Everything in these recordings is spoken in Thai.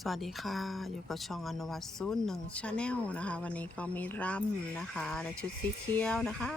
สวัสดีค่ะ อยู่กับช่องอนุวัตศูนย์หนึ่งชาแนลนะคะ วันนี้ก็มีรัมนะคะในชุดสีเขียวนะคะ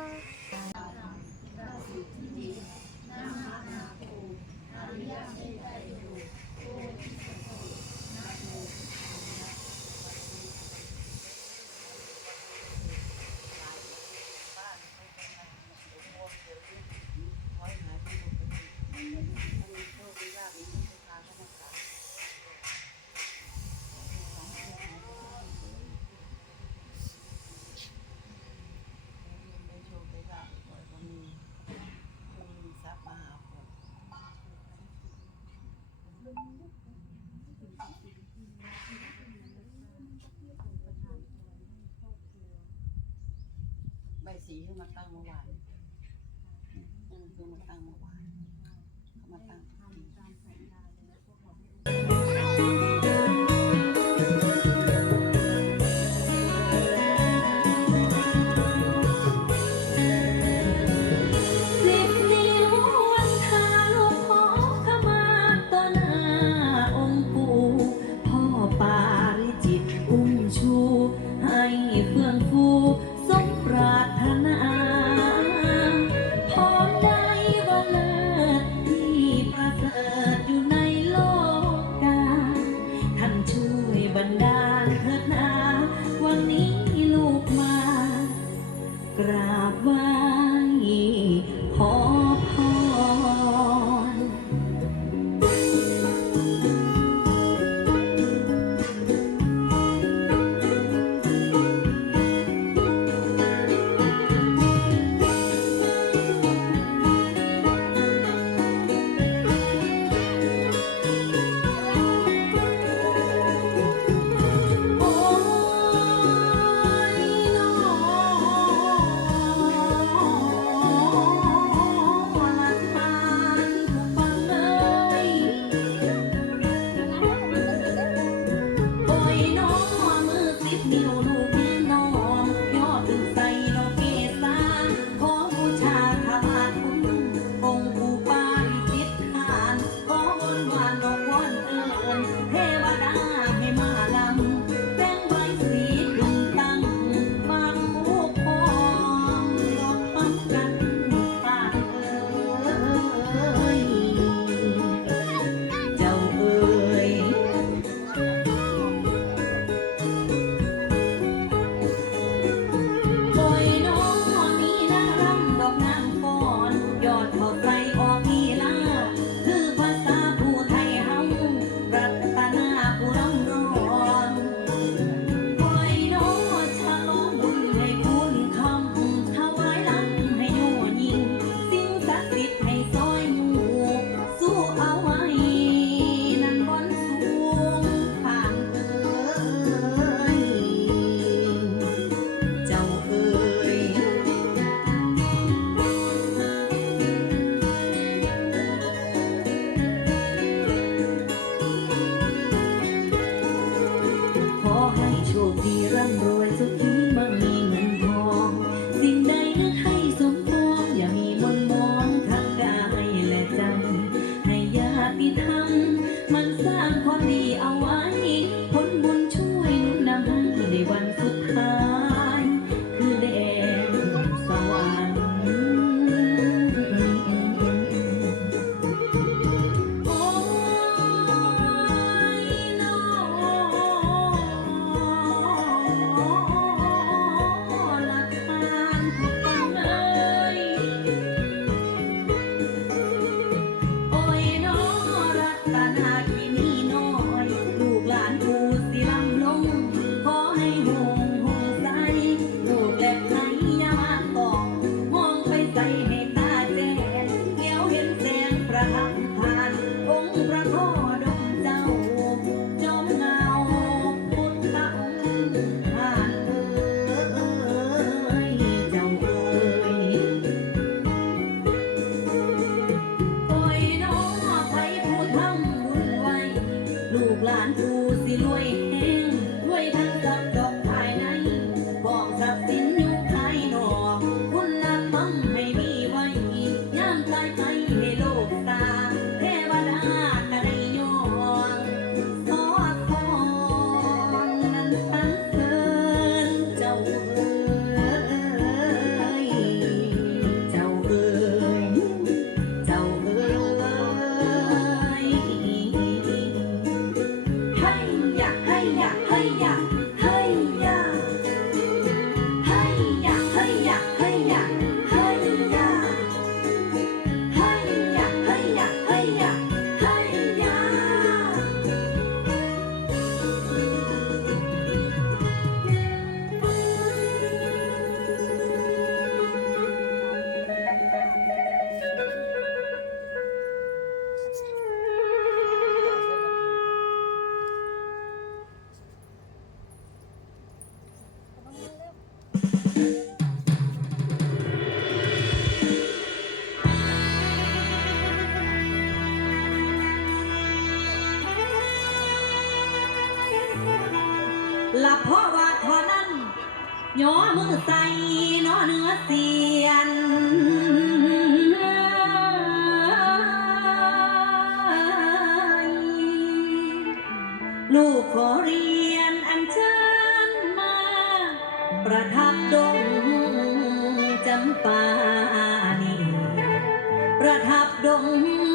ใบสีเพิ่มาตั้งเมื่อวานอืมเมาตั้งเมื่อวาน ลีเอา ย่อมือใส่นอเนื้อเสียนลูกขอเรียนอันเชิญมา ประทับดงจำปานีประทับดง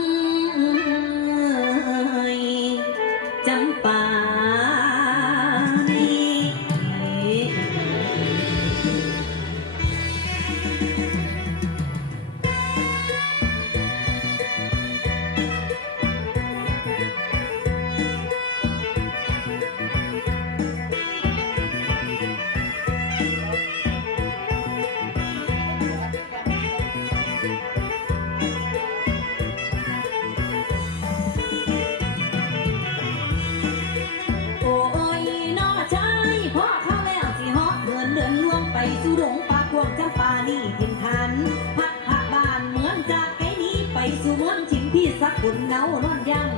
เนาวนอนยัง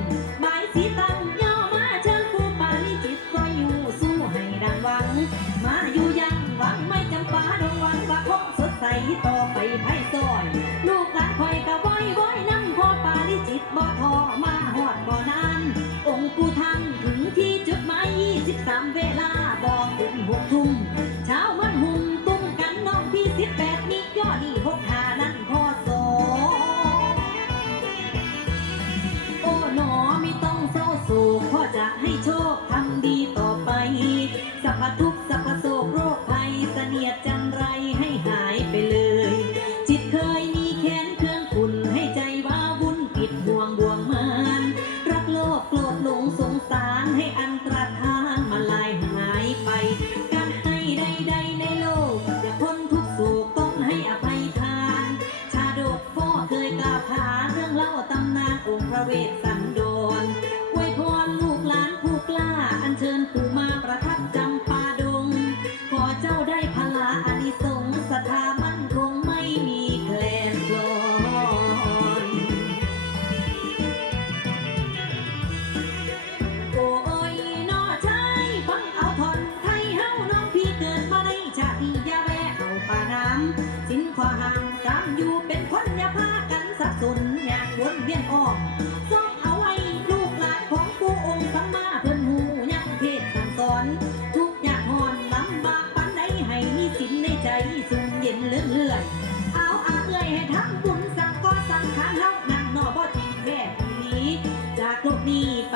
หสีตังย่อมาเชิญผู้ปาลิจิตก็อยู่สู้ให้ดังหวัง มาอยู่ยังหวังไม่จำปาดงวังประคองสดใสต่อไปไพ่ซอย ลูกหลานคอยกะว้อยว้อยน้ำพ่อปาลิจิตบ่ทอมา เอาอาเอ่ยให้ทั้บุญสังก็สังขานเล่านางนอบ่จริแค่นี้ จากโลกนี้ไป